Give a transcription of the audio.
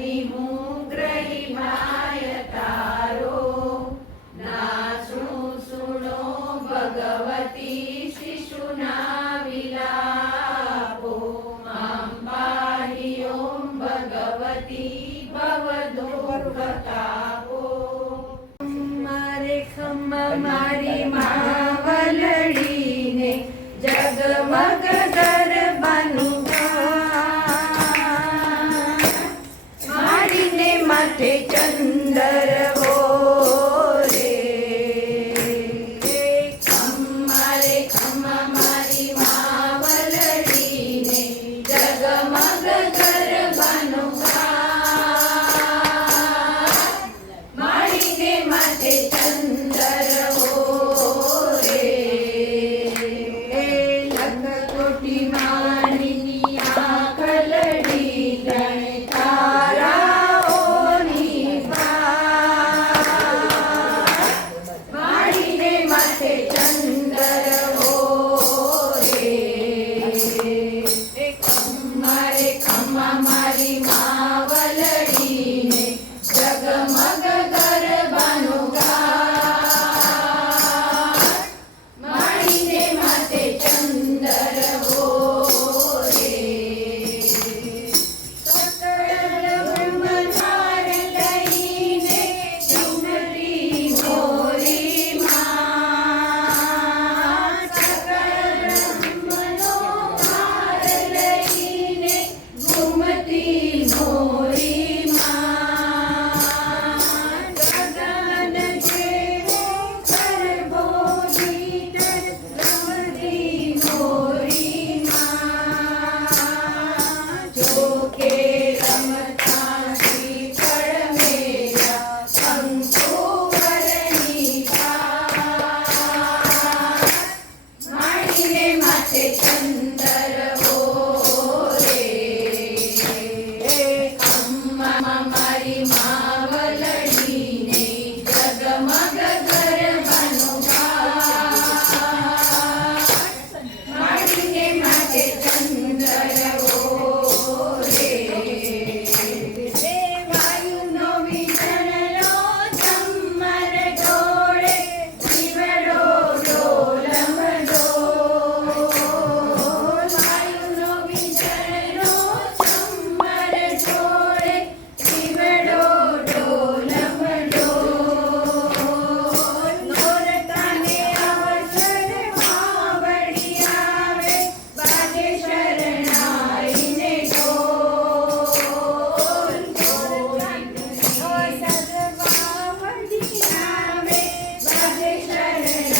નિમુગ્રહી my તારો નાસું સુણો ભગવતી શિશુના વિલાપો અંબાહી ઓમ ભગવતી ભવદુર્ગતાપો મારે ખમ્મા મારી માવલડીને જગમગ ગરબાનું મારીને માથે ચંદર હો રે ખમ્મા રે ખમ્મા મારી માવલડીને જગમગ ગરબાનું મારીને માથે ચંદર હો રે લખકોટી માની આંખલડી ગણે તારાઓની મારીને માથે ચંદર હો રે ખમ્મા રે ખમ્મા મારી માવલડીને જગમગ ગરબાનું મારીને માથે ચંદર હો રે સકળ બ્રહ્મનાર લઈને ઝુમતી મોરી માં સકળ બ્રહ્મનો હાર લઈને ઝુમતી મોરી માં ગગન જેવો ગરબો જીતર રમતી મોરી માં જોકે રમતા શ્રીફળ મેરા શંકુવરની માણીને માથે ચંદર હો રે ખમ્મા મારી માવલડીને જગમગ ગરબાનું મારીને માથે ચંદર હો રે વાયુનો વિજણલો ચમર ડોળે જીવડો ડોલમ ડોલ વાયુનો વિજણલો ચમર ડોળે જીવડો ડોલમ ડોલ નોરતાને અવસર માવડી આવે બાજે શરણાઈને ઢોલ નોરતાને અવસર માવડી આવે બાજે શરણાઈને